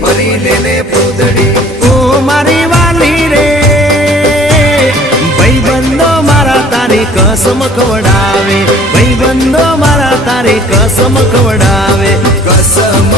ફરી લેને પૂદડી ઓ મારી વાલી રે ભાઈબંધો મારા તારી કસમ ખવડાવે ભાઈબંધો મારા તારી કસમ ખવડાવે કસમ